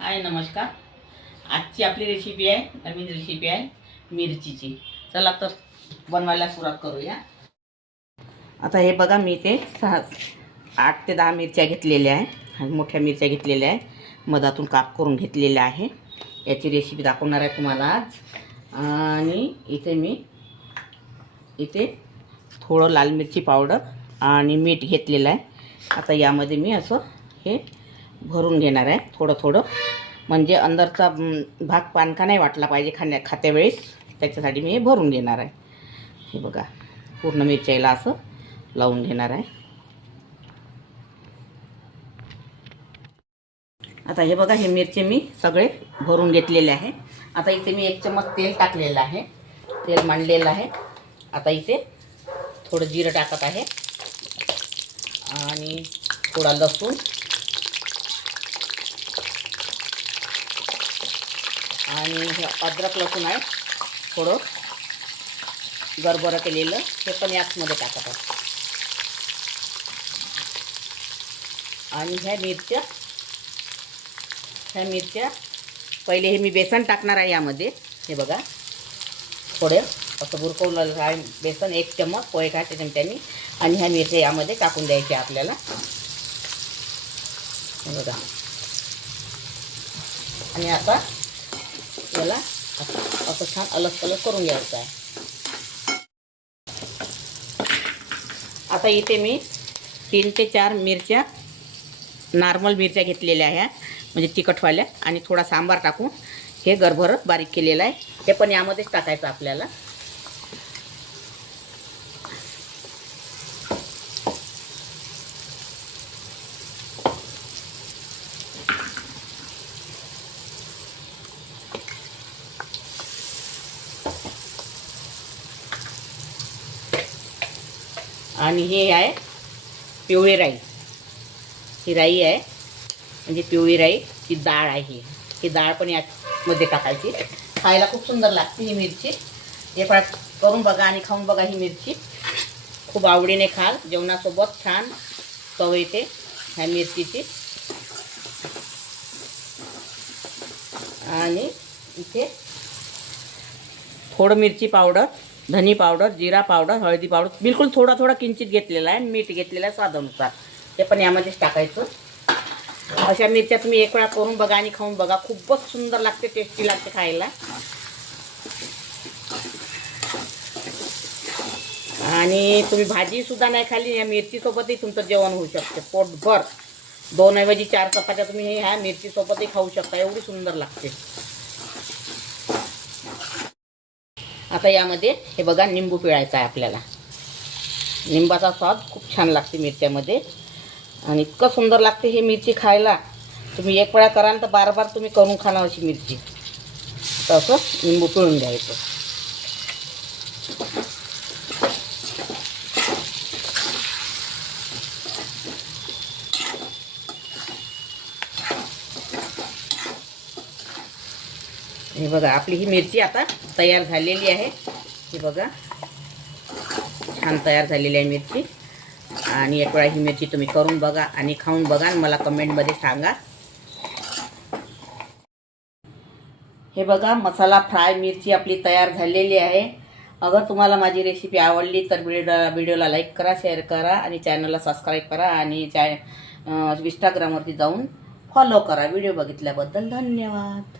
हाय नमस्कार। आजची आपली रेसिपी आहे, नवीन रेसिपी आहे मिरचीची। चला तर बनवायला सुरुवात करूया। आता हे बघा, मी ते 8 ते 10 मिरच्या घेतलेल्या आहे, मोठ्या मिरच्या घेतलेल्या आहे, मधातून काप करून घेतलेल्या आहे। याची रेसिपी दाखवणार आहे तुम्हाला आज। आणि इथे थोडं लाल मिरची पावडर आणि मीठ घेतलेलं आहे। आता यामध्ये मी असं हे भरून घेणार आहे थोडं थोडं, म्हणजे अंदरचा भाग पानका नाही वाटला पाहिजे खात्या वेळेस, त्याच्यासाठी मी हे भरून घेणार आहे। हे बघा, पूर्ण मिरच्याला असं लावून घेणार आहे। आता हे बघा, हे मिरची मी सगळे भरून घेतलेले आहे। आता इथे मी 1 चम्मच तेल टाकलेलं आहे, तेल मांडलेलं आहे। आता इथे थोडं जिरं टाकत आहे आणि थोडा लसूण आणि हे अद्रक लसूण आहे, थोडं गरबरं केलेलं, ते पण याचमध्ये टाकत आहे। आणि ह्या मिरच्या पहिले हे मी बेसन टाकणार आहे यामध्ये। हे बघा, थोडे असं बुरकवलं आहे बेसन, 1 चम्मच पोहे खायच्या चमच्यानी, आणि ह्या मिरच्या यामध्ये टाकून द्यायच्या आपल्याला। हे बघा, आणि आता याला असं छान अलग करून घ्यायचं आहे। आता इथे मी 3 ते 4 मिरच्या नॉर्मल मिरच्या घेतलेल्या आहे, म्हणजे तिखटवाल्या, आणि थोडा सांबार टाकून हे गरभर बारीक केलेलं आहे, ते पण यामध्येच टाकायचं आपल्याला। आणि हे आहे पिवळी राई, ही राई आहे, म्हणजे पिवळी राई, ही डाळ आहे। ही डाळ पण यामध्ये टाकायची, खायला खूप सुंदर लागते ही मिरची। हे पण करून बघा आणि खाऊन बघा, ही मिरची खूप आवडीने खाल, जेवणासोबत छान चव येते ह्या मिरचीची। आणि इथे थोडं मिरची पावडर, धनी पावडर, जिरा पावडर, हळदी पावडर बिलकुल थोडा किंचित घेतलेला आहे, मीठ घेतलेलं आहे स्वादानुसार, ते पण यामध्येच टाकायचं। अशा मिरच्या तुम्ही 1 वेळा करून बघा आणि खाऊन बघा, खूपच सुंदर लागते, टेस्टी लागते खायला। आणि तुम्ही भाजी सुद्धा नाही खाली, या मिरचीसोबतही तुमचं जेवण होऊ शकते पोटभर। 2 ऐवजी 4 चपात्या तुम्ही ह्या मिरचीसोबतही खाऊ शकता, एवढी सुंदर लागते। आता यामध्ये हे बघा, निंबू पिळायचा आहे आपल्याला। निंबाचा स्वाद खूप छान लागते मिरच्यामध्ये, आणि इतकं सुंदर लागते ही मिरची खायला। तुम्ही 1 वेळा कराल तर बार बार तुम्ही करून खाणार अशी मिरची। तर असं निंबू पिळून घ्यायचं। हे बघा, आपली ही मिरची आता तयार झालेली आहे। हे बघा, छान तयार झालेली आहे मिरची। आणि 1 वेळा ही मिरची तुम्ही करून बघा आणि खाऊन बघा, आणि मला कमेंटमध्ये सांगा। हे बघा, मसाला फ्राय मिरची आपली तयार झालेली आहे। अगर तुम्हाला माझी रेसिपी आवडली तर व्हिडिओला लाईक करा, शेअर करा, आणि चॅनलला सबस्क्राईब करा, आणि इंस्टाग्रामवरती जाऊन फॉलो करा। व्हिडिओ बघितल्याबद्दल धन्यवाद।